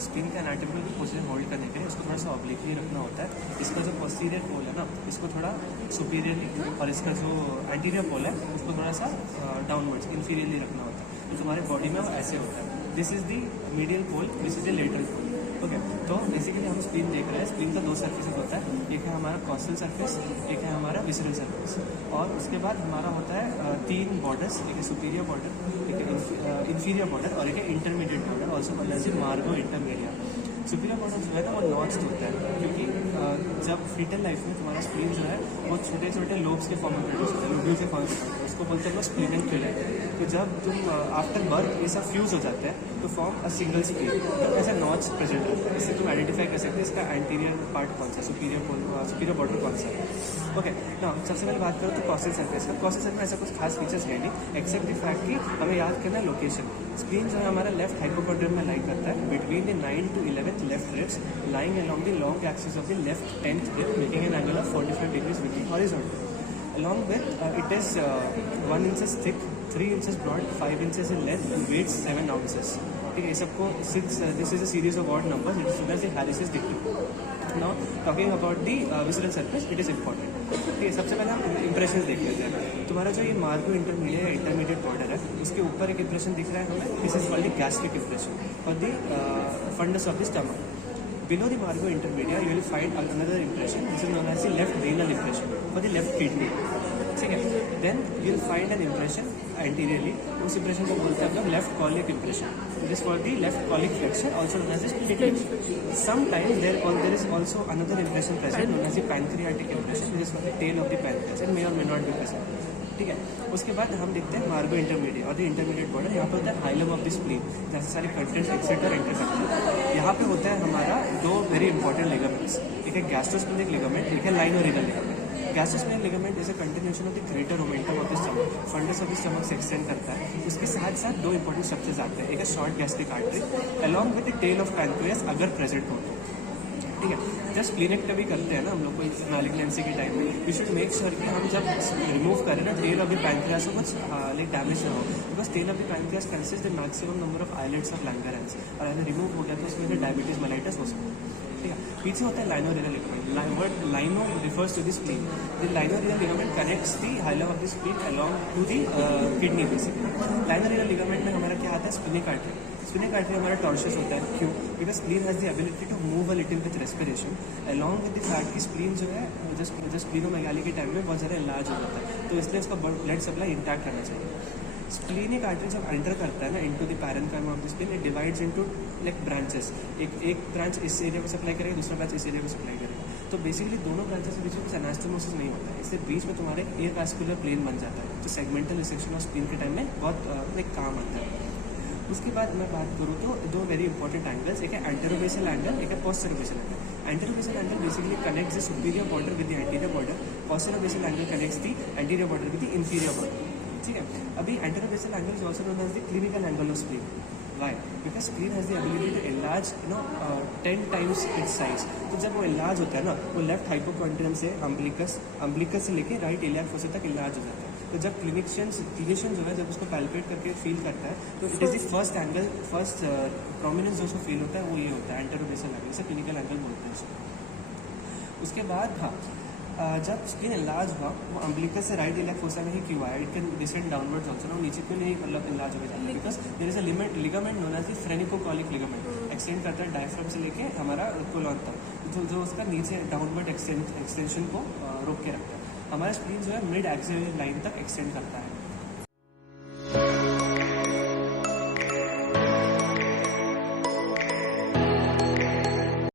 Spleen का anatomical position hold करने के लिए इसको थोड़ा सा ऑब्लिकली रखना होता है। इसका जो पोस्टीरियर पोल है ना, इसको थोड़ा सुपीरियरली, और इसका जो एंटीरियर पोल है उसको थोड़ा सा डाउनवर्ड्स इन्फीरियरली रखना होता है। तो तुम्हारे बॉडी में वो ऐसे होता है। This is the medial pole, this is the lateral pole. Okay, तो बेसिकली हम स्प्लीन देख रहे हैं। स्प्लीन का दो सर्फेसेस होता है, एक है हमारा कॉस्टल सर्फेस, एक है हमारा विसरल सर्फेस। और उसके बाद हमारा होता है तीन बॉर्डर्स, एक है सुपीरियर बॉर्डर, एक है इंफीरियर बॉर्डर और एक है intermediate border, also called as margo intermedia. Superior border जो है ना वो नॉच्ड होता है, क्योंकि जब फीटल लाइफ में तुम्हारा स्प्लीन जो है वो छोटे छोटे लोब्स के फॉर्म में प्रोड्यूस होता है, लोब्यूल के फॉर्म में होता है, उसको बोलते हैं वो स्प्लीन एंड क्यूलेट। तो जब तुम आफ्टर बर्थ ये सब फ्यूज हो जाते हैं तो फॉर्म अ सिंगल स्प्लीन, तो ऐसा नॉच प्रेजेंट होता है। इससे तुम आइडेंटिफाई कर सकते हैं इसका एंटीरियर पार्ट कौन सा, सुपीरियर बॉर्डर कौन सा है। ओके ना, सबसे पहले बात करो तो कॉस्टल सर्फेस का। कॉस्टल सर्फेस में ऐसा कुछ खास फीचर्स है नहीं, एक्सेप्ट द फैक्ट कि हमें याद करना है लोकेशन। स्प्लीन जो है हमारा लेफ्ट हाइपोकॉन्ड्रियम में लाई करता है, between the 9 to 11 left ribs, lying along the long axis of the left 10th rib, making an angle of 45 degrees with the horizontal. Along with it is 1 inches thick, 3 inches broad, 5 inches in length and weighs 7 ounces. ठीक है, सबको 6, this is a series of odd numbers, it is known as the Harris's degree. Now talking about the visceral surface, it is important. ठीक है, सबसे पहले हम impression देख लेते हैं। तुम्हारा जो ये मार्गो इंटरमीडिएट बॉर्डर है उसके ऊपर एक इंप्रेशन दिख रहा है हमें, this is called the gastric impression और the fundus of the stomach. Below the margo intermedia, you will find another impression. This is known as the left renal impression for the left kidney. ठीक है, then you will find an impression anteriorly. उस impression को बोलते हैं हम लोग left colic impression. This is for the left colic flexure, also known as the splenic flexure. Sometimes there is also another impression present known as the pancreatic impression. This is for the tail of the pancreas and may or may not be present. ठीक है, उसके बाद हम देखते हैं मार्गो intermediate और the intermediate border. यहाँ पे होता है हाइलम ऑफ द स्प्लीन, जहाँ से सारे कंटेंट्स एक्सेटर एंटर करते हैं। यहाँ पे होता है हमारा दो वेरी इंपॉर्टेंट लिगामेंट्स, एक है गैस्ट्रोस्प्लेनिक लिगामेंट, एक है lienorenal ligament. Gastrosplenic ligament is a continuation of the greater omentum of the stomach, fundus of the stomach से एक्सटेंड करता है। उसके साथ साथ दो इंपॉर्टेंट स्ट्रक्चर्स आते हैं, एक है short gastric artery along with the tail of pancreas अगर प्रेजेंट हो तो। ठीक है, जब स्प्लीनेक्टमी करते हैं ना हम लोग को मैलिग्नेंसी के टाइम में, वी शुड मेक श्योर कि हम जब रिमूव करें ना टेल ऑफ द पैंक्रियास को कुछ लाइक डैमेज ना हो, because tail of the pancreas consist the maximum number of islets of Langerhans, और अगर रिमूव हो गया तो उसमें डायबिटीज मेलाइटिस हो सकता है। ठीक है, पीछे होता है lienorenal ligament. Word lieno refers to the spleen. The lienorenal ligament connects the hilum of the spleen along to the kidney basically. Lienorenal ligament में हमारा क्या आता है, स्प्लीनिक आर्टरी। स्प्लीनिक आर्टरी हमारा टॉर्शस होता है, क्यों? Because spleen has the ability to move a little with respiration along with the fact कि स्प्लीन जो है जो स्प्लीनोमेगाली के टाइम में बहुत ज़्यादा इलाज हो जाता है, तो इसलिए उसका ब्लड सप्लाई इंटैक्ट रहना चाहिए। स्प्लीनिक आर्टरी जब एंटर करता है ना into the parenchyma of the spleen, it divides into like branches. एक ब्रांच इस एरिया को सप्लाई करेगा, दूसरा ब्रांच इस एरिया को सप्लाई करेगा। तो बेसिकली दोनों ब्रांचेस के बीच में कुछ एनास्टोमोसिस नहीं होता है, इससे बीच में तुम्हारे एयरवैस्कुलर प्लेन बन जाता है, जो सेगमेंटल रिसेक्शन ऑफ स्प्लीन के टाइम में बहुत एक काम आता है। उसके बाद मैं बात करूँ तो दो वेरी इंपॉर्टेंट एंगल्स, एक है एंटेरोबेसल एंगल, एक है posterobasal angle. Anterobasal angle basically connects the superior border with the anterior border, posterobasal angle connects the anterior border with the inferior border. ठीक है, अभी anterobasal angle is also known as the clinical angle of spleen. Why? Because spleen has the ability to enlarge 10 times its size. तो जब वो enlarge होता है ना, वो लेफ्ट हाइपोकॉन्ड्रियम से अम्बिलिकस से लेके राइट इलियाक फोसा तक एनलार्ज हो जाता है। तो जब क्लिनिशियन जो है जब उसको पैल्पेट करके फील करता है, तो it is the first angle, first prominence जो उसको फील होता है वो ये होता है एंटेरोबेसल एंगल, इसे क्लिनिकल एंगल बोलते हैं उसको। उसके बाद हाँ, जब स्प्लीन एनलार्ज हुआ वो अम्बिलिकस से राइट इलियाक फोसा में ही क्यों आया, it can descend downwards also ना, नीचे क्यों नहीं मतलब एनलार्ज हो जाता है, because there is a ligament known as the phrenicocolic ligament, extend करता है डायफ्राम से लेके हमारा कोलॉन तक, जो उसका नीचे डाउनवर्ड एक्सटेंशन को रोक के रखता है। हमारा स्प्लीन जो है मिड एक्सिलरी लाइन तक एक्सटेंड करता है।